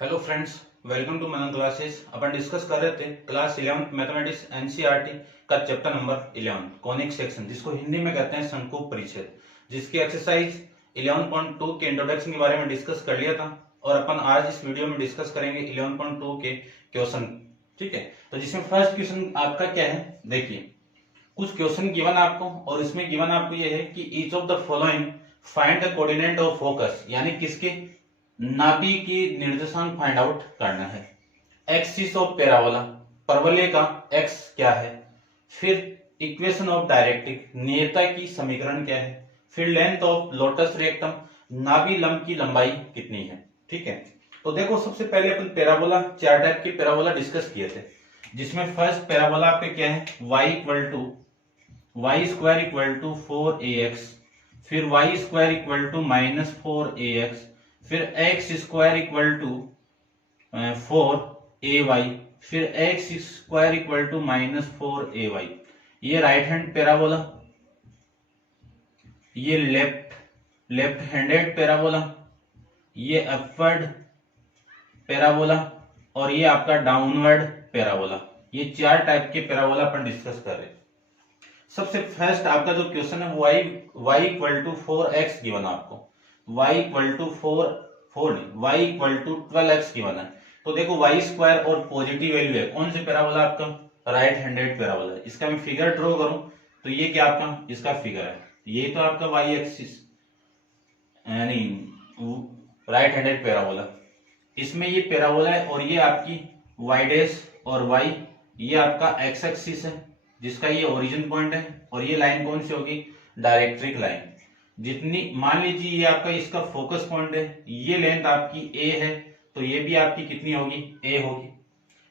Hello friends, welcome to Manan classes. अपन discuss कर रहे थे क्लास 11 मैथमेटिक्स एनसीईआरटी का चैप्टर नंबर 11 कॉनिक सेक्शन, जिसको हिंदी में कहते हैं शंकु परिच्छेद, जिसकी एक्सरसाइज 11.2 के इंट्रोडक्शन के बारे में डिस्कस कर लिया था। और अपन आज इस वीडियो में डिस्कस करेंगे 11.2 के क्वेश्चन। ठीक है, तो जिसमें फर्स्ट क्वेश्चन आपका क्या है, देखिए कुछ क्वेश्चन गिवन आपको, और इसमें गिवन आपको ये है कि each of the following find the coordinate of focus, यानी किसके नाभि की निर्देशांक फाइंड आउट करना है। एक्सिस ऑफ पैराबोला, परवलय का एक्स क्या है। फिर इक्वेशन ऑफ डायरेक्ट्रिक, नियता की समीकरण क्या है। फिर लेंथ ऑफ लोटस रेक्टम, नाभि लंब की लंबाई कितनी है। ठीक है, तो देखो सबसे पहले अपन पैराबोला, चार टाइप के पैराबोला डिस्कस किए थे, जिसमें फर्स्ट पैराबोला आपके क्या है, y square equal to 4ax, फिर y square equal to -4ax, फिर x square equal to 4ay, फिर x square equal to -4ay। ये राइट हैंड पैराबोला, ये लेफ्ट हैंडेड पैराबोला, ये अपवर्ड पैराबोला, और ये आपका डाउनवर्ड पैराबोला। ये चार टाइप के पैराबोला अपन डिस्कस कर रहे हैं। सबसे फर्स्ट आपका जो क्वेश्चन है y equal to 4x given आपको, y equal to 4 y equal to 12x given है। तो देखो y स्क्वायर और पॉजिटिव वैल्यू है, कौन से पैराबोला आपका, राइट हैंडेड पैराबोला है। इसका मैं फिगर ड्रॉ करूं तो ये क्या आपका इसका फिगर है, ये तो आपका y एक्सिस यानी राइट हैंडेड पैराबोला, इसमें ये पैराबोला है, और ये आपकी y डैश और y, ये आपका x एक्सिस है जिसका ये ओरिजिन पॉइंट है, और ये लाइन कौन सी होगी, डायरेक्ट्रिक लाइन। जितनी मान लीजिए ये आपका इसका फोकस पॉइंट है, ये लेंथ आपकी a है, तो ये भी आपकी कितनी होगी, a होगी।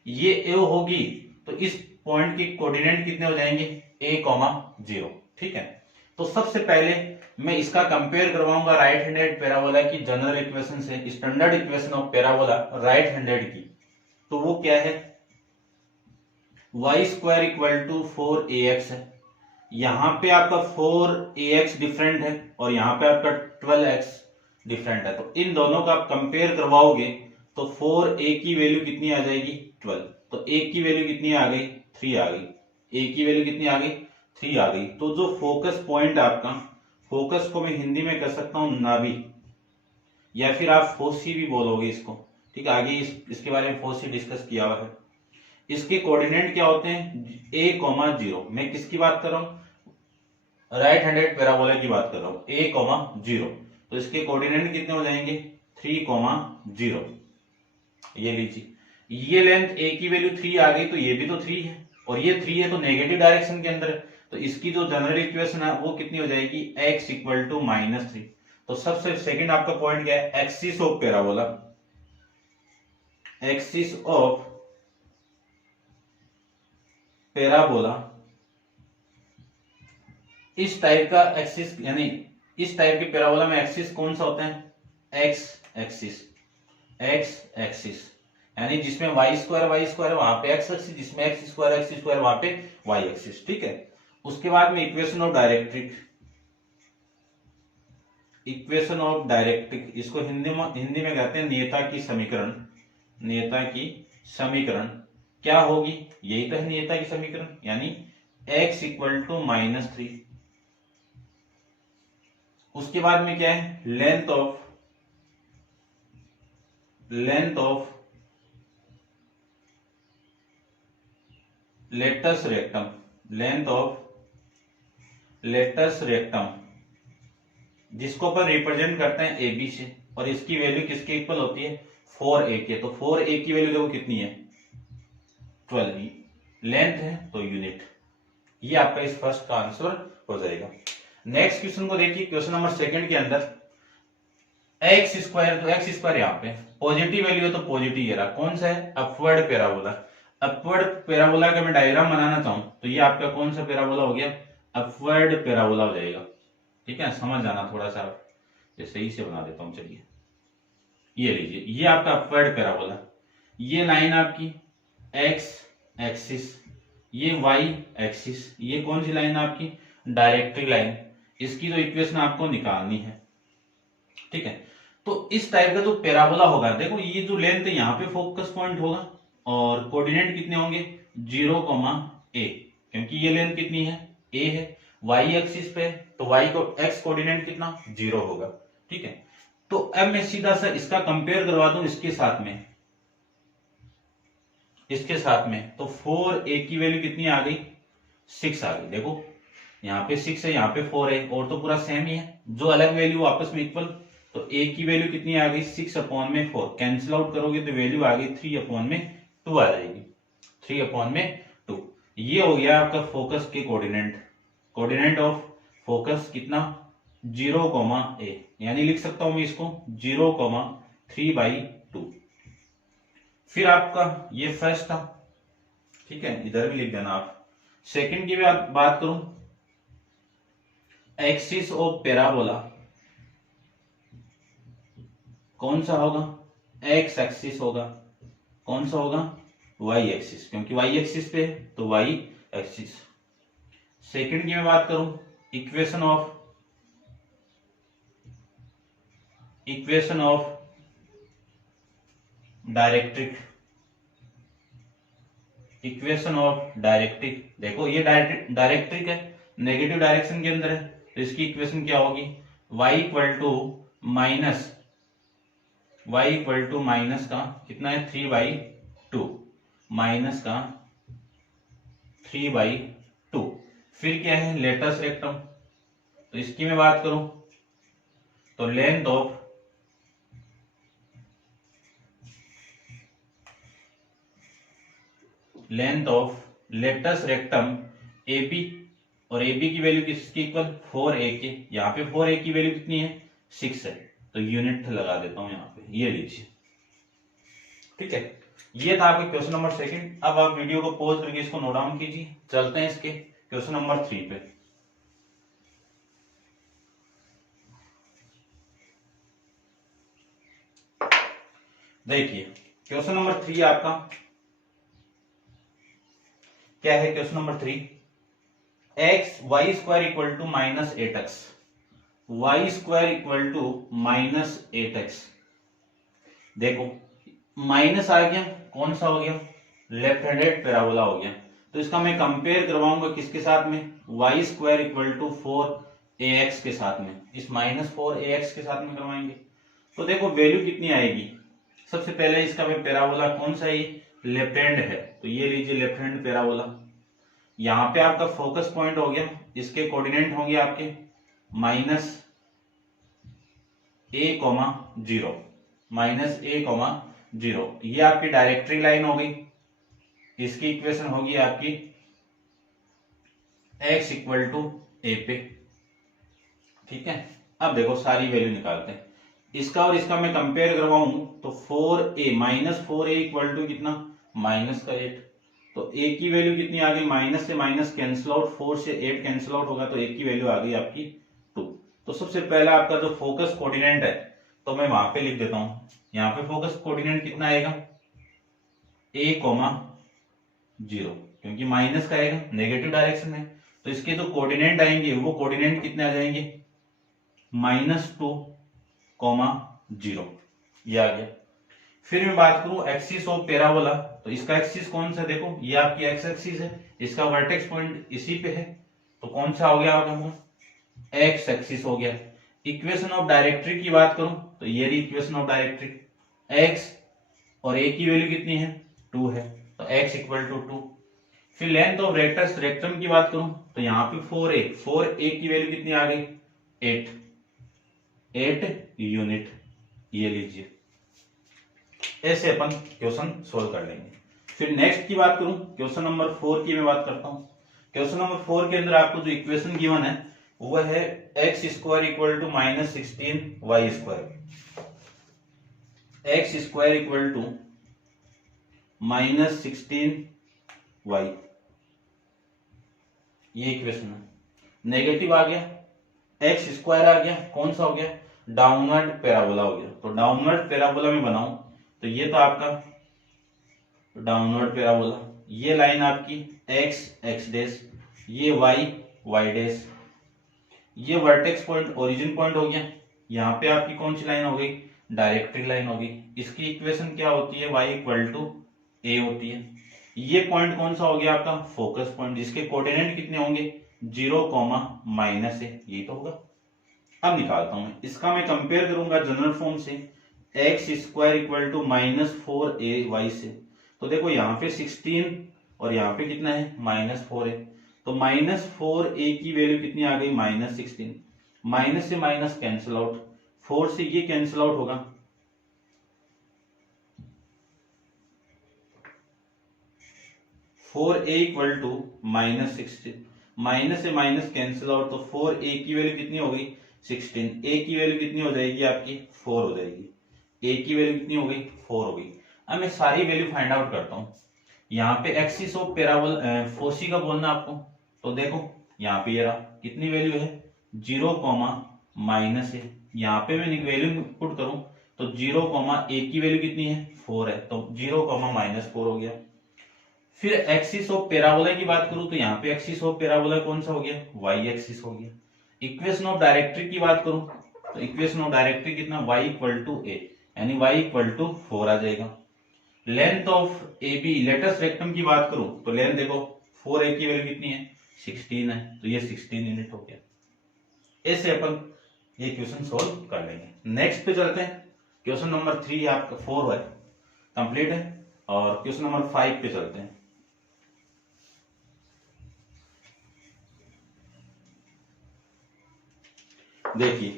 ये a होगी तो इस पॉइंट के कोऑर्डिनेट कितने हो जाएंगे, a,0। ठीक है, तो सबसे पहले मैं इसका कंपेयर करवाऊंगा राइट हैंडेड पैराबोला की जनरल इक्वेशन से, standard equation of parabola right handed की। तो वो क्या है, y square equal to 4ax है, यहां पे आपका 4ax डिफरेंट है, और यहां पे आपका 12x डिफरेंट है। तो इन दोनों का आप कंपेयर करवाओगे तो 4a की वैल्यू कितनी आ जाएगी, 12। तो a की वैल्यू कितनी आ गई, 3 आ गई। a की वैल्यू कितनी आ गई, 3 आ गई। तो जो फोकस पॉइंट आपका, फोकस को मैं हिंदी में कर सकता हूं नाभि, या फिर आप फोसी भी बोलोगे इसको। ठीक है, आगे इसके बारे में फोसी डिस्कस किया हुआ है। इसके कोऑर्डिनेट क्या होते हैं, a,0। मैं किसकी बात कर रहा हूं, राइट हैंडेड पैराबोला की बात कर रहा हूं, a,0। तो इसके कोऑर्डिनेट कितने हो जाएंगे, 3,0। ये लीजिए, ये लेंथ a की वैल्यू 3 आ गई, तो ये भी तो 3 है, और ये 3 है तो नेगेटिव डायरेक्शन के अंदर है। तो इसकी जो जनरल इक्वेशन है वो कितनी हो जाएगी, x इक्वल टू -3। तो सबसे सेकंड आपका पॉइंट क्या है, axis of parabola, axis of parabola, इस टाइप का एक्सिस, यानी इस टाइप के पैराबोला में एक्सिस कौन सा होता है, एक्स एक्सिस। यानी जिसमें y स्क्वायर वहां पे x एक्सिस, जिसमें x स्क्वायर वहां पे y एक्सिस। ठीक है, उसके बाद में इक्वेशन ऑफ डायरेक्ट्रिक, इसको हिंदी में कहते हैं नियता की समीकरण क्या होगी, यही तो है नियता की समीकरण, यानी x इक्वल टू -3। उसके बाद में क्या है, लेंथ ऑफ लेटस रेक्टम, जिसको अपन रिप्रेजेंट करते हैं AB से, और इसकी वैल्यू किसके इक्वल होती है, 4a के। तो 4a की वैल्यू देखो कितनी है, 12। लेंथ है तो यूनिट। ये आपका इस फर्स्ट का आंसर हो जाएगा। नेक्स्ट क्वेश्चन को देखिए, क्वेश्चन नंबर सेकंड के अंदर एक्स स्क्वायर, तो एक्स स्क्वायर यहाँ पे पॉजिटिव वैल्यू है तो पॉजिटिव ये रहा, कौन सा है, अपवर्ड पैराबोला। अपवर्ड पैराबोला का मैं डायग्राम बनाना चाहूं तो ये आपका कौन सा पैराबोला हो गया, अपवर्ड पैराबोला हो जाएगा। ठीक है, समझ जाना थोड़ा सा, ये सही से बना देता हूं। चलिए, ये लीजिए, ये आपका अपवर्ड पैराबोला, ये लाइन आपकी एक्स एक्सिस, ये y एक्सिस, ये कौन सी लाइन आपकी, डायरेक्ट्रिक लाइन। इसकी जो इक्वेशन आपको निकालनी है। ठीक है, तो इस टाइप का जो पैराबोला होगा, देखो ये जो लेंथ है यहाँ पे फोकस पॉइंट होगा और कोऑर्डिनेट कितने होंगे 0, a, क्योंकि ये लेंथ कितनी है a है, y एक्सिस पे तो y को x कोऑर्डिनेट कितना 0 होगा। ठीक है, तो अब मैं सीधा सा इसका कंपेयर करवा दूं इसके साथ में, तो 4a की वैल्यू कितनी आ गई 6 आ गई। देखो यहाँ पे 6 है, यहाँ पे 4 है, और तो पूरा सेम ही है, जो अलग वैल्यू आपस में इक्वल, तो a की वैल्यू कितनी आ गई 6/4, कैंसिल आउट करोगे तो वैल्यू आ गई 3/2 आ जाएगी, 3/2। ये हो गया आपका फोकस के कोऑर्डिनेट ऑफ फोकस कितना 0, a, यानी लिख सकता हूं मैं इसको 0,3/2। फिर आपका ये फर्स्ट था, ठीक है, इधर भी लिख देना आप। सेकंड की बात करूं, एक्सिस ऑफ पैराबोला कौन सा होगा, एक्स एक्सिस होगा, कौन सा होगा वाई एक्सिस, क्योंकि वाई एक्सिस पे तो वाई एक्सिस। सेकंड की मैं बात करूं, इक्वेशन ऑफ डायरेक्ट्रिक, देखो ये डायरेक्ट्रिक है, नेगेटिव डायरेक्शन के अंदर है, तो इसकी इक्वेशन क्या होगी y इक्वल टू माइनस का कितना है 3/2 माइनस का 3/2। फिर क्या है लेटस रेक्टम, तो इसकी मैं बात करूं तो length of latus rectum AB, और AB की वैल्यू किसकी इक्वल 4a के, यहाँ पे 4a की वैल्यू कितनी है 6 है, तो यूनिट लगा देता हूं यहाँ पे, ये लीजिए। ठीक है, ये था आपका क्वेश्चन नंबर सेकंड। अब आप वीडियो को पॉज करके इसको नोट डाउन कीजिए, चलते हैं इसके क्वेश्चन नंबर 3 पे। देखिए क्वेश्चन नंबर 3 आपका क्या है, question number 3, y² equal to -8x, y² equal to -8x। देखो माइनस आ गया, कौन सा हो गया लेफ्ट हैंडेड पैराबोला हो गया, तो इसका मैं कंपेयर करवाऊंगा किसके साथ में, y² इक्वल टू 4ax के साथ में, इस -4ax के साथ में करवाएंगे। तो देखो वैल्यू कितनी आएगी, सबसे पहले इसका मैं पैराबोला कौन सा है लेफ्ट हैंड है, तो ये लीजिए लेफ्ट हैंड पैराबोला। यहाँ पे आपका फोकस पॉइंट हो गया, इसके कोऑर्डिनेट होंगे आपके -a,0, ये आपकी डायरेक्ट्री लाइन हो गई, इसकी इक्वेशन होगी आपकी x इक्वल टू a पे। ठीक है, अब देखो सारी वैल्यू निकालते हैं, इसका और इसका मैं कंपेयर करवाऊं तो 4a इक्वल टू कितना -8, तो a की वैल्यू कितनी आ गई, माइनस से माइनस कैंसिल आउट, 4 से 8 कैंसिल आउट होगा, तो a की वैल्यू आ गई आपकी 2। तो सबसे पहला आपका जो फोकस कोऑर्डिनेट है तो मैं वहां पे लिख देता हूं, यहाँ पे फोकस कोऑर्डिनेट कितना आएगा a,0, क्योंकि माइनस का आएगा नेगेटिव डायरेक्शन में, तो इसके जो कोऑर्डिनेट आएंगे वो कोऑर्डिनेट कितने आ जाएंगे -2,0, ये आ गया। फिर मैं बात करूं एक्सिस ऑफ पैराबोला, तो इसका एक्सिस कौन सा, देखो ये आपकी एक्स एक्सिस है, इसका वर्टेक्स पॉइंट इसी पे है, तो कौन सा हो गया आपका एक्स एक्सिस हो गया। इक्वेशन ऑफ डायरेक्ट्रिक की बात करूं तो ये रही इक्वेशन ऑफ डायरेक्ट्रिक, एक्स और ए की वैल्यू कितनी है 2 है, तो एक्स इक्वल टू 2। फिर लेंथ ऑफ रेक्टम की बात करूं तो यहाँ पे 4a की वैल्यू कितनी आ गई 8 यूनिट, ये लीजिए। ऐसे अपन क्वेश्चन सोल्व कर लेंगे। फिर नेक्स्ट की बात करूं क्वेश्चन नंबर 4 की मैं बात करता हूं। क्वेश्चन नंबर 4 के अंदर आपको जो इक्वेशन गिवन है वो है x² equal to -16y², x² equal to -16y, ये इक्वेशन है। नेगेटिव आ गया, x² आ गया, कौन सा हो गया डाउनवर्ड पैराबोला हो गया, तो डाउनवर्ड पैराबोला में बनाऊं तो ये तो आपका डाउनवर्ड पैराबोला, ये लाइन आपकी x डैश, ये y डैश, ये वर्टेक्स पॉइंट ओरिजिन पॉइंट हो गया, यहाँ पे आपकी कौन सी लाइन हो गई डायरेक्ट्रिक लाइन होगी। इसकी इक्वेशन क्या होती है, y इक्वल टू ए होती है। ये पॉइंट कौन सा हो गया आपका, फोकस पॉइंट, जिसके कोऑर्डिनेट कितने होंगे, 0, -a, यही तो होगा। अब निकालता हूं इसका, मैं कंपेयर करूंगा जनरल फॉर्म से, x square equal to -4ay से। तो देखो यहाँ पे 16 और यहाँ पे कितना है, -4 है। तो -4a की वैल्यू कितनी आ गई, -16। माइनस से माइनस कैंसिल आउट, 4 से ये कैंसिल आउट होगा, 4a इक्वल टू -16, माइनस से माइनस कैंसिल आउट, तो 4a की वैल्यू कितनी हो गई, 16। a की वैल्यू कितनी हो जाएगी आपकी, 4 हो जाएगी। a की वैल्यू कितनी हो गई, 4 हो गई। अब मैं सारी वैल्यू फाइंड आउट करता हूं। यहाँ पे एक्सिस ऑफ पैराबोल फोसी का बोलना आपको, तो देखो यहाँ पे ये रहा, कितनी वैल्यू है, 0, -a। यहाँ पे मैं वैल्यू पुट करूं तो 0, a की वैल्यू कितनी है, 4 है, तो 0, -4 हो गया। फिर एक्सिस ऑफ पैराबोला की बात करूं तो यहाँ पे एक्सिस ऑफ पैराबोला कौन सा हो गया, y एक्सिस हो गया। इक्वेशन ऑफ डायरेक्ट्रिक की बात करूं तो इक्वेशन ऑफ डायरेक्ट्रिक कितना, y इक्वल टू a, यानी y इक्वल टू 4 आ जाएगा। Length of A B, latus rectum की बात करूं तो लेंथ देखो 4a की वैल्यू कितनी है, 16 है, तो ये 16 यूनिट हो गया। ऐसे अपन ये क्वेश्चन सोल्व कर लेंगे। नेक्स्ट पे चलते हैं, क्वेश्चन नंबर 3 आपका 4 है, कंप्लीट है, और क्वेश्चन नंबर 5 पे चलते हैं। देखिए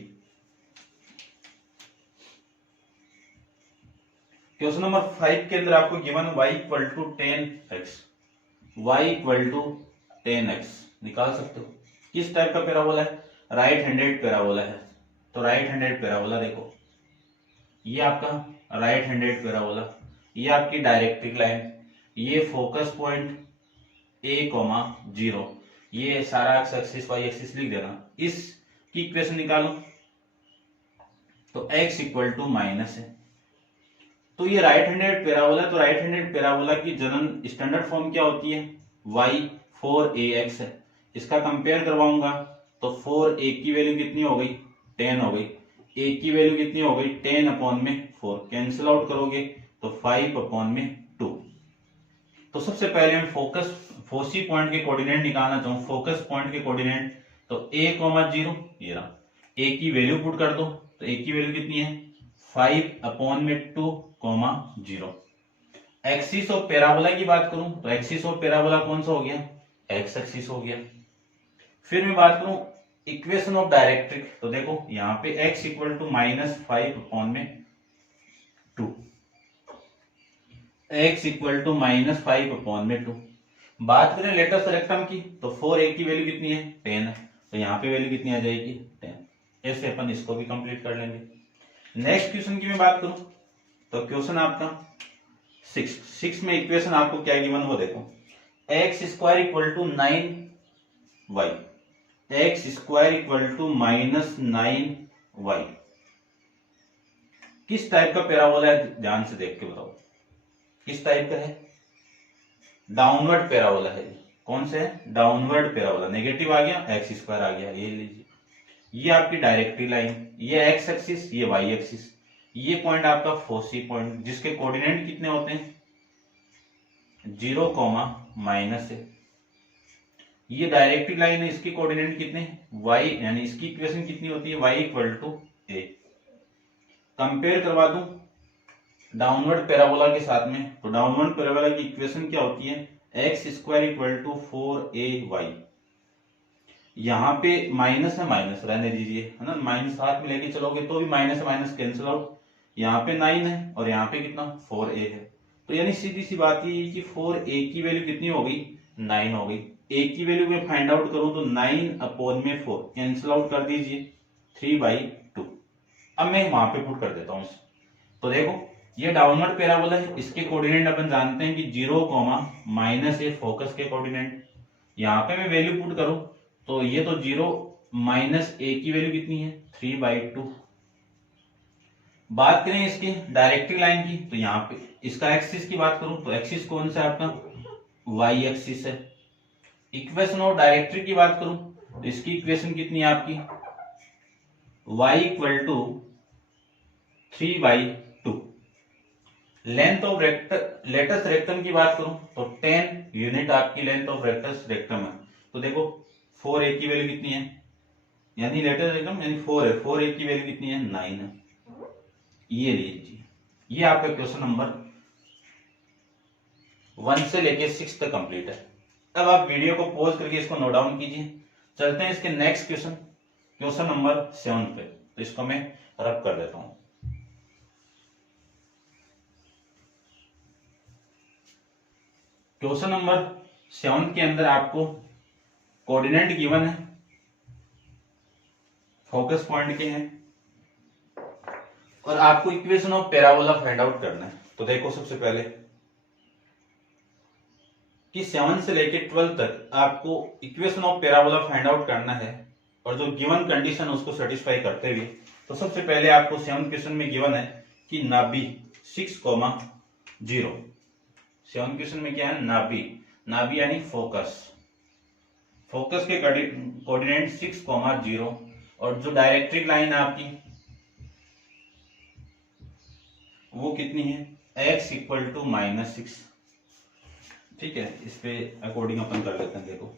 क्वेश्चन नंबर 5 के अंदर आपको given y equal to 10x, y equal to 10x निकाल सकते हो। किस टाइप का पैराबोला है, राइट हैंडेड पैराबोला है। तो राइट हैंडेड पैराबोला देखो, ये आपका राइट हैंडेड पैराबोला, ये आपकी डायरेक्ट्रिक लाइन, ये फोकस पॉइंट a, 0, ये सारा एक्सिस y एक्सिस लिख देना। इसकी इक्वेशन निकालो तो x इक्वल टू माइनस है। तो ये राइट हैंडेड पैराबोला, तो राइट हैंडेड पैराबोला की जनरल स्टैंडर्ड फॉर्म क्या होती है, y 4ax है। इसका कंपेयर करवाऊंगा तो 4a की वैल्यू कितनी हो गई, 10 हो गई, a की वैल्यू कितनी हो गई, 10/4, कैंसिल आउट करोगे तो 5/2। तो सबसे पहले हम फोसी पॉइंट के कोऑर्डिनेट निकालना चाहूँ, फोकस पॉइंट के कोऑर्डिनेट, तो a, 0, ये रहा, a की वैल्यू पुट कर दो, तो a की वैल्यू कितनी है, 5/2, 0। एक्सिस ऑफ पैराबोला की बात करूं तो एक्सिस ऑफ पैराबोला कौन सा हो गया, एक्स एक्सिस हो गया। फिर मैं बात करूं इक्वेशन ऑफ डायरेक्ट्रिक, तो देखो यहाँ पे x equal to -5/2, x equal to -5/2। बात करें लेटेस्ट रेक्टम की तो 4a की वैल्यू कितनी है, 10 है, तो यहाँ पे वैल्यू कितनी आ जाएगी, 10। ऐसे अपन इसको भी कंप्लीट कर लेंगे। नेक्स्ट क्वेश्चन की मैं बात करूं तो क्वेश्चन आपका 6 में इक्वेशन आपको क्या गिवन वो देखो, x square equal to 9y, x square equal to -9y। किस टाइप का पैराबोला है, ध्यान से देख के बताओ किस टाइप का है, डाउनवर्ड पैराबोला है। कौन से है, डाउनवर्ड पैराबोला, नेगेटिव आ गया, एक्स स्क्वायर आ गया, ये लीजिए। ये आपकी डायरेक्ट्री लाइन, ये एक्स एक्सिस, ये वाई एक्सिस, ये पॉइंट आपका फोसी पॉइंट, जिसके कोऑर्डिनेट कितने होते हैं, 0, -a। ये डायरेक्ट्री लाइन है, इसके कोऑर्डिनेट कितने, y, यानी इसकी इक्वेशन कितनी होती है, y equal to a। Compare करवा दूं डाउनवर्ड पैराबोला के साथ में, तो डाउनवर्ड पैराबोला की इक्वेशन क्या होती है, x square equal to 4ay। यहाँ पे माइनस है, माइनस रहने दीजिए, है ना, माइनस साथ में लेके चलोगे तो भी माइनस माइनस कैंसिल आउट। यहाँ पे 9 है और यहाँ पे कितना, 4a है। तो यानी सीधी सी बात ये कि 4a की वैल्यू कितनी हो गई, 9 हो गई। a की वैल्यू में फाइंड आउट करूं तो 9/4 कैंसिल आउट कर दीजिए, 3/2। अब मैं वहां पे पुट कर देता हूं। तो देखो ये डाउनवर्ड पैराबोला है, इसके कोऑर्डिनेट अपन जानते हैं कि 0, -a फोकस के कोऑर्डिनेट। यहाँ पे मैं वैल्यू पुट करूं तो ये तो 0, -a की वैल्यू कितनी है, 3/2। बात करें इसकी डायरेक्ट्री लाइन की तो यहाँ पे इसका एक्सिस की बात करूं तो एक्सिस कौन सा है आपका, y एक्सिस है। इक्वेशन ऑफ डायरेक्ट्री की बात करूं तो इसकी इक्वेशन कितनी है आपकी, y equal to 3/2। Length of latus rectum की बात करूं तो 10 यूनिट आपकी लेंथ ऑफ लेटस रेक्टम है। तो देखो 4a की वैल्यू कितनी है, यानी लेटस रेक्टम यानी 4 है, 4a की वैल्यू कितनी है, 9 है। ये लीजिए, ये आपका क्वेश्चन नंबर 1 से लेके 6 तक कंप्लीट है। अब आप वीडियो को पॉज करके इसको नोट डाउन कीजिए। चलते हैं इसके नेक्स्ट क्वेश्चन, क्वेश्चन नंबर 7 पे। तो इसको मैं रब कर देता हूं। क्वेश्चन नंबर 7 के अंदर आपको कोऑर्डिनेट गिवन है, फोकस पॉइंट के हैं, और आपको equation of parabola find out करना है। तो देखो सबसे पहले कि 7 से लेके 12 तक आपको equation of parabola find out करना है, और जो गिवन कंडीशन उसको सेटिस्फाई करते हुए। तो सबसे पहले आपको 7 क्वेश्चन में गिवन है कि नाभि 6,0। 7 क्वेश्चन में क्या है, नाभि, नाभि यानी फोकस, फोकस के कोऑर्डिनेट 6,0, और जो डायरेक्ट्रिक लाइन है आपकी वो कितनी है, x = -6। ठीक है, इस पे अकॉर्डिंग अपन कर लेते हैं। देखो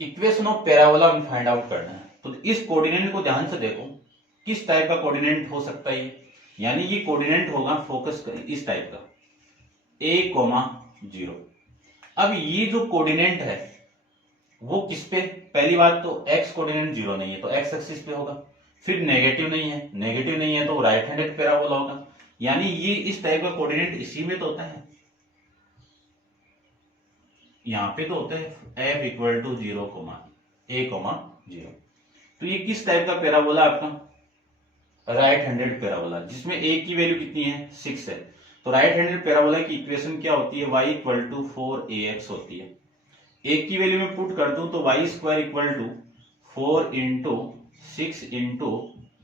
इक्वेशन ऑफ पैराबोला हम फाइंड आउट करना है, तो इस कोऑर्डिनेट को ध्यान से देखो, किस टाइप का कोऑर्डिनेट हो सकता है, यानी ये कोऑर्डिनेट होगा फोकस का इस टाइप का, a,0। अब ये जो कोऑर्डिनेट है वो किस पे, पहली बात तो x कोऑर्डिनेट 0 नहीं है तो x एक्सिस पे होगा, फिर नेगेटिव नहीं है, नेगेटिव नहीं है तो राइट हैंडेड पैराबोला होगा, यानी ये इस टाइप का कोऑर्डिनेट इसी में तो होता है, यहां पे तो होता है f = 0, a,0। तो ये किस टाइप का पैराबोला, आपका राइट हैंडेड पैराबोला, जिसमें a की वैल्यू कितनी है, 6 है। तो राइट हैंडेड पैराबोला की इक्वेशन क्या होती है, y = 4ax होती है। a की वैल्यू में पुट कर दूं तो y² = 4 × 6 ×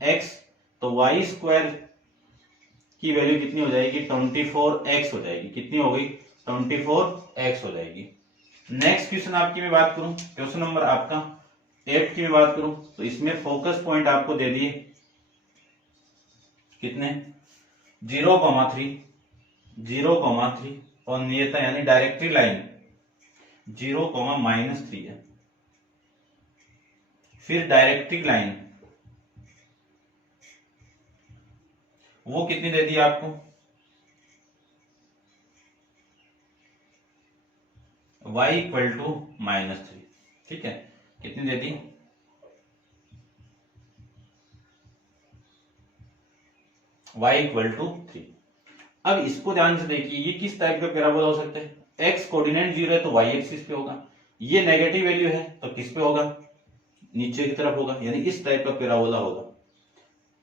x, तो y² की वैल्यू कितनी हो जाएगी, 24x हो जाएगी। कितनी हो गई, 24x हो जाएगी। नेक्स्ट क्वेश्चन आपकी मैं बात करूं, क्वेश्चन नंबर आपका 8 की मैं बात करूं, तो इसमें फोकस पॉइंट आपको दे दिए कितने, 0,3, 0,3, और नियता यानी डायरेक्ट्रिक लाइन 0,-3 है। फिर डायरेक्ट्रिक लाइन वो कितनी दे दी आपको, y = -3। ठीक है, कितनी दे दी, y = 3। अब इसको ध्यान से देखिए, ये किस टाइप का पैराबोला हो सकता है, x कोऑर्डिनेट 0 है तो y एक्सिस पे होगा, ये नेगेटिव वैल्यू है तो किस पे होगा, नीचे की तरफ होगा, यानी इस टाइप का पैराबोला होगा।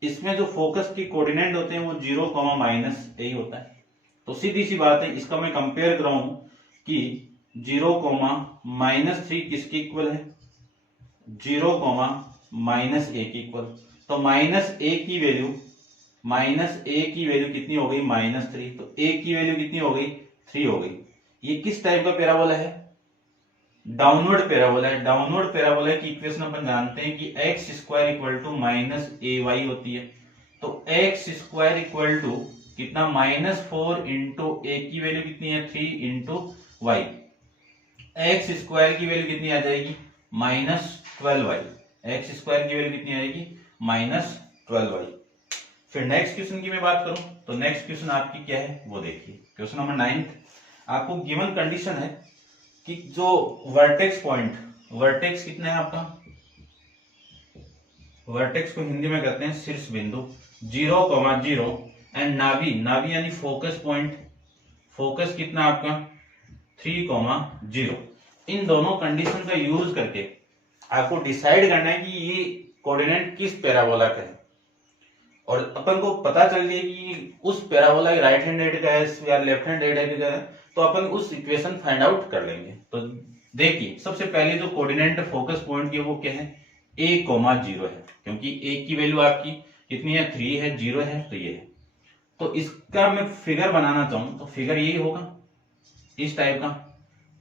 इसमें जो फोकस के कोऑर्डिनेट होते हैं वो 0,-a होता है। तो सीधी सी बात है, इसका मैं कंपेयर कर रहा हूं कि 0,-3 किसके इक्वल है, 0,-a के इक्वल। तो -a की वैल्यू, कितनी हो गई, -3, तो a की वैल्यू कितनी हो गई, 3 हो गई। ये किस टाइप का पैराबोला है, डाउनवर्ड पैराबोला है। डाउनवर्ड पैराबोला की इक्वेशन अपन जानते हैं कि x² = -ay होती है। तो x² कितना, -4 × a की वैल्यू कितनी है, 3 × y, x² की वैल्यू कितनी आ जाएगी, -12y, x² की वैल्यू कितनी आएगी, -12y। फिर नेक्स्ट क्वेश्चन की मैं बात करूं, तो नेक्स्ट क्वेश्चन आपकी क्या है वो देखिए, क्वेश्चन नंबर 9। आपको गिवन कंडीशन है कि जो वर्टेक्स पॉइंट, वर्टेक्स कितना है आपका, वर्टेक्स को हिंदी में कहते हैं शीर्ष बिंदु, 0,0, एंड नाभि, नाभि यानी फोकस पॉइंट, फोकस कितना आपका 3,0। इन दोनों कंडीशन का यूज करके आपको डिसाइड करना है कि ये कोऑर्डिनेट किस पैराबोला का है, और अपन को पता चल जाए कि उस पैराबोला राइट हैंडेड का है या लेफ्ट हैंडेड का है, तो अपन उस इक्वेशन फाइंड आउट कर लेंगे। तो देखिए सबसे पहले जो कोऑर्डिनेट फोकस पॉइंट की वो क्या है, a,0 है, क्योंकि a की वैल्यू आपकी कितनी है, 3 है, 0 है, तो ये है। तो इसका मैं फिगर बनाना चाहूं तो फिगर यही होगा, इस टाइप का।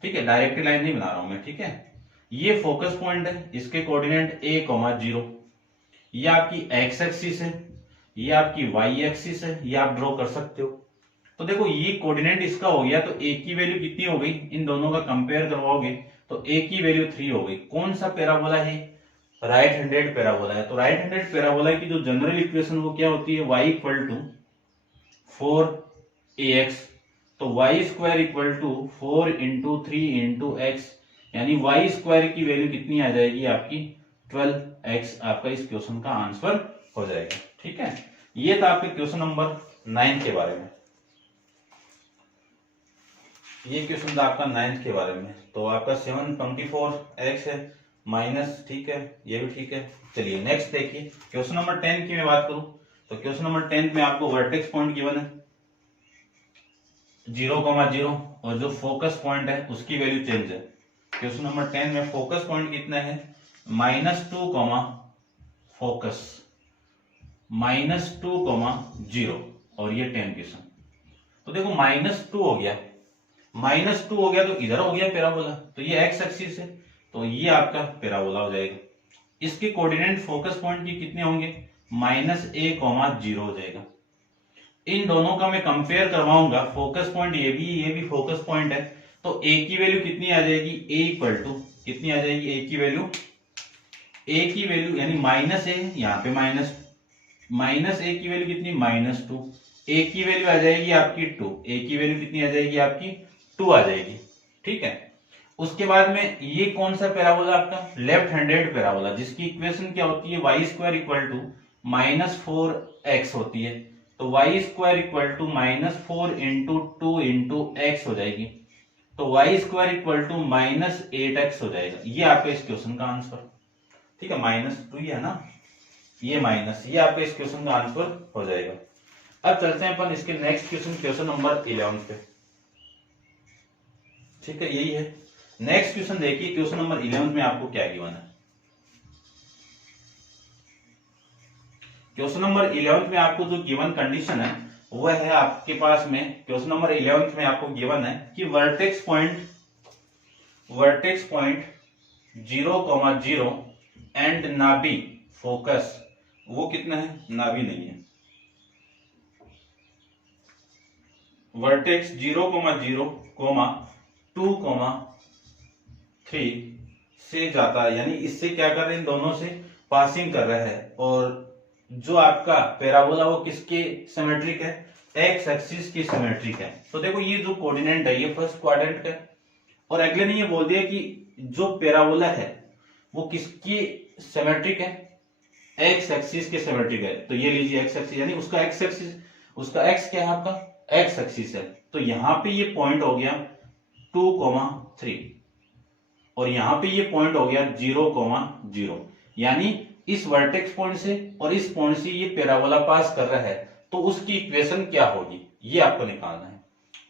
ठीक है, डायरेक्ट लाइन नहीं बना रहा हूं मैं। ठीक है, ये फोकस पॉइंट है, इसके कोऑर्डिनेट a,0, ये आपकी x एक्सिस है, ये आपकी वाई एक्सिस है, ये आप ड्रॉ कर सकते हो। तो देखो ये कोऑर्डिनेट इसका हो गया, तो ए की वैल्यू कितनी हो गई, इन दोनों का कंपेयर करवाओगे तो ए की वैल्यू 3 हो गई। कौन सा पैराबोला है, राइट हैंडेड पैराबोला है। तो राइट हैंडेड पैराबोला की जो जनरल इक्वेशन वो क्या होती है, y इक्वल टू 4ax, तो y square equal to 4 into 3 into x, यानी y स्क्वायर की वैल्यू कितनी आ जाएगी आपकी 12x। आपका इस क्वेश्चन का आंसर हो जाएगा। ठीक है, ये था आपके क्वेश्चन नंबर 9 के बारे में। ये क्वेश्चन था आपका 9 के बारे में। तो आपका 724x है माइनस, ठीक है, ये भी ठीक है। चलिए नेक्स्ट देखिए, क्वेश्चन नंबर 10 की मैं बात करूं तो क्वेश्चन नंबर 10 में आपको वर्टेक्स पॉइंट गिवन है 0,0 और जो फोकस पॉइंट है उसकी वैल्यू चेंज है। क्वेश्चन नंबर 10 में फोकस पॉइंट कितना है, -2, फोकस -2, और ये 10 क्वेश्चन। तो देखो -2 हो गया, -2 हो गया तो इधर हो गया पैराबोला, तो ये एक्स एक्सिस है, तो ये आपका पैराबोला हो जाएगा। इसके कोऑर्डिनेट फोकस पॉइंट की कितने होंगे, -a,0 हो जाएगा। इन दोनों का मैं कंपेयर करवाऊंगा, फोकस पॉइंट ये भी फोकस पॉइंट है, तो a की वैल्यू कितनी आ जाएगी, a इक्वल टू कितनी आ जाएगी, a की वैल्यू यानी -a, यहाँ पे -a की वैल्यू कितनी, -2, a की वैल्यू आ जाएगी आपकी 2, a की वैल्यू कितनी आ जाएगी आपकी 2 आ जाएगी। ठीक है, उसके बाद में ये कौन सा पैराबोला आपका, लेफ्ट हैंडेड पैराबोला, जिसकी इक्वेशन क्या होती है, y square equal to -4x होती है, तो y square equal to -4 into 2 into x हो जाएगी, तो y square equal to -8x हो जाएगा। ये आपका इस क्वेश्चन का आंसर। ठीक है, -2 है ना, ये माइनस, ये आपका इस क्वेश्चन का आंसर हो जाएगा। अब चलते हैं अपन इसके नेक्स्ट क्वेश्चन, क्वेश्चन नंबर 11 पे। ठीक है, यही है नेक्स्ट क्वेश्चन। देखिए क्वेश्चन नंबर 11 में आपको क्या गिवन है। क्वेश्चन नंबर 11 में आपको जो गिवन कंडीशन है वो है आपके पास में, क्वेश्चन नंबर 11 में आपको गिवन है कि वर्टेक्स पॉइंट 0,0 एंड नाभि फोकस वो कितना है, नाभि नहीं है। वर्टेक्स 0,0, 2,3 से जाता है, यानी इससे क्या कर रहे हैं, दोनों से पासिंग कर रहा है, और जो आपका पैराबोला वो किसके सिमेट्रिक है, एक्स एक्सिस की सिमेट्रिक है। तो देखो ये जो कोऑर्डिनेट है ये फर्स्ट क्वाड्रेंट है, और अगले ने ये बोल दिया कि जो पैराबोला है वो किसकी सिमेट्रिक है, एक्स एक्सिस के सिमेट्रिक है। तो ये लीजिए एक्स एक्सिस, यानी उसका एक्स एक्सिस, उसका एक्स क्या है आपका, एक्स एक्सिस है। तो यहां पे ये पॉइंट हो गया 2,3, और यहां पे ये पॉइंट हो गया 0,0, यानी इस वर्टेक्स पॉइंट से और इस पॉइंट से ये पैराबोला पास कर रहा है, तो उसकी इक्वेशन क्या होगी ये आपको निकालना है।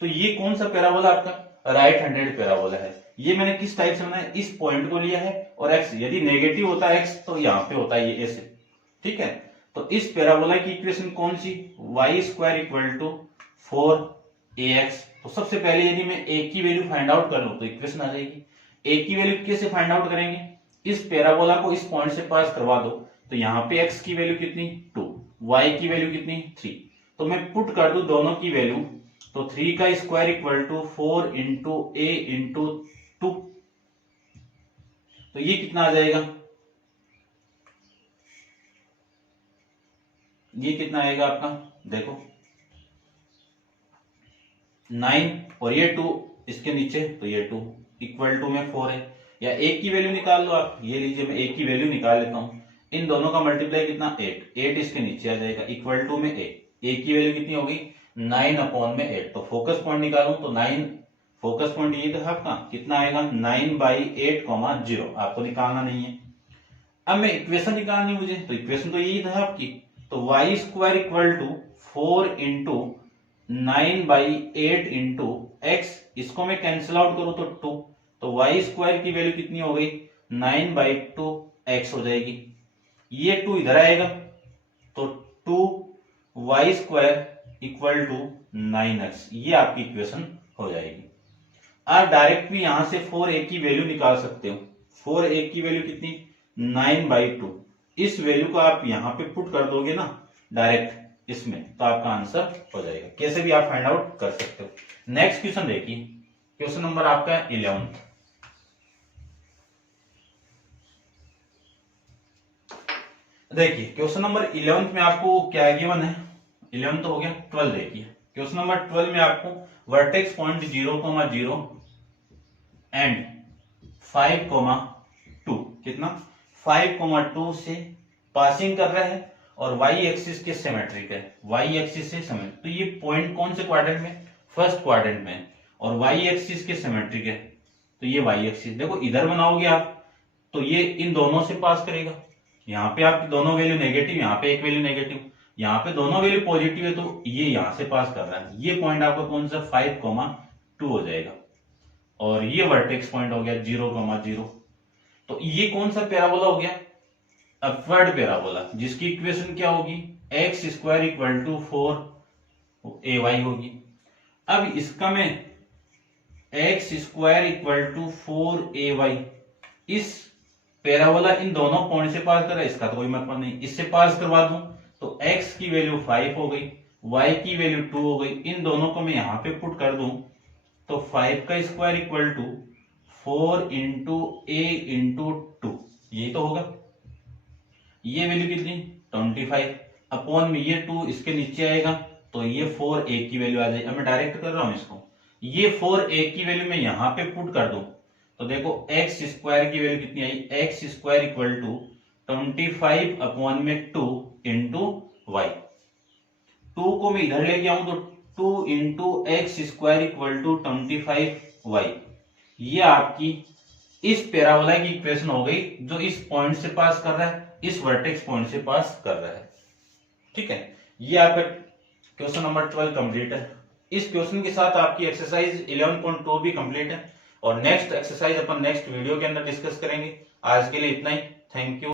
तो ये कौन सा पैराबोला आपका, राइट हैंडेड पैराबोला है। ये मैंने किस टाइप से बनाया, इस पॉइंट को लिया है, और एक्स यदि नेगेटिव होता है एक्स तो यहाँ पे होता है ये ऐसे। ठीक है, तो इस पैराबोला की इक्वेशन कौन सी, y square equal to 4ax। तो सबसे पहले यदि मैं a की वैल्यू फाइंड आउट कर लूं तो इक्वेशन आ जाएगी। a की वैल्यू कैसे फाइंड आउट करेंगे, इस पैराबोला को इस पॉइंट से पास करवा दो, तो यहाँ पे x की वैल्यू कितनी 2, y की वैल्यू कितनी 3, तो मैं पुट कर दू दोनों की वैल्यू, तो 3 का square equal to 4 into a into 2, तो ये कितना आ जाएगा, ये कितना आएगा आपका, देखो 9 और ये 2 इसके नीचे, तो ये 2 इक्वल टू में 4 है, या एक की वैल्यू निकाल लो आप, ये लीजिए मैं एक की वैल्यू निकाल लेता हूं, इन दोनों का मल्टीप्लाई कितना 8 इसके नीचे आ जाएगा, इक्वल टू में ए की वैल्यू कितनी होगी 9/8। तो फोकस पॉइंट निकालूं तो 9, फोकस पॉइंट ये था आपका, कितना आएगा 9/8,0, आपको निकालना नहीं है। अब मैं इक्वेशन निकालनी मुझे, तो इक्वेशन तो यही था आपकी, तो y square equal to 4 into 9/8 into x, इसको मैं कैंसिल आउट करूं तो 2, तो y स्क्वायर की वैल्यू कितनी हो गई 9/2x हो जाएगी, ये 2 इधर आएगा, तो 2y square equal to 9x, ये आपकी इक्वेशन हो जाएगी। आप डायरेक्ट भी यहां से 4a की वैल्यू निकाल सकते हो, 4a की वैल्यू कितनी 9/2, इस वैल्यू को आप यहां पे पुट कर दोगे ना, डायरेक्ट इसमें, तो आपका आंसर हो जाएगा। कैसे भी आप फाइंड आउट कर सकते हो। नेक्स्ट क्वेश्चन देखिए, क्वेश्चन नंबर आपका 11। देखिए क्वेश्चन नंबर 11 में आपको क्या गिवन है, 11 तो हो गया, 12 देखिए क्वेश्चन नंबर 12 में आपको वर्टेक्स पॉइंट 0,0 एंड 5,2 कितना 5,2 से पासिंग कर रहा है और वाई एक्सिस के सिमेट्रिक है, वाई एक्सिस से सिमेट्रिक, तो ये पॉइंट कौन से क्वाड्रेंट में, फर्स्ट क्वाड्रेंट में, और वाई एक्सिस के सिमेट्रिक है, तो ये वाई एक्सिस देखो इधर बनाओगे आप तो ये इन दोनों से पास करेगा, यहाँ पे आपकी दोनों वैल्यू नेगेटिव, यहाँ पे एक वैल्यू नेगेटिव, यहाँ पे दोनों वैल्यू पॉजिटिव है, तो ये यहाँ से पास कर रहा है, ये पॉइंट आपका कौन सा 5,2 हो जाएगा, और ये वर्टेक्स पॉइंट हो गया 0,0। तो ये कौन सा पैराबोला हो गया, अपवर्ड पैराबोला, जिसकी इक्वेशन क्या होगी, x square equal to 4ay होगी। अब इसका मैं x square equal to 4ay, इस पैराबोला इन दोनों पॉइंट से पास कर रहा है, इसका तो कोई मतलब नहीं, इससे पास करवा दूं तो x की वैल्यू 5 हो गई, y की वैल्यू 2 हो गई, इन दोनों को मैं यहां पे पुट कर दूं तो 5 का square equal to 4 into a into 2, यही तो होगा। ये वैल्यू कितनी 25 अपॉन में ये 2 इसके नीचे आएगा तो ये 4a की वैल्यू आ जाएगी। अब मैं डायरेक्ट कर रहा हूं इसको, ये 4a की वैल्यू मैं यहां पे पुट कर दूं तो देखो एक्स स्क्वायर की वैल्यू कितनी आई, x square equal to 25 upon में 2 इंटू वाई, 2 को मैं इधर लेके आऊं तो 2 into x square equal to 25y, ये आपकी इस पैराबोला की इक्वेशन हो गई जो इस पॉइंट से पास कर रहा है, इस वर्टेक्स पॉइंट से पास कर रहा है। ठीक है, ये आपका क्वेश्चन नंबर 12 कंप्लीट है। इस क्वेश्चन के साथ आपकी एक्सरसाइज 11.2 भी कंप्लीट है और नेक्स्ट एक्सरसाइज अपन नेक्स्ट वीडियो के अंदर डिस्कस करेंगे। आज के लिए इतना ही, थैंक यू।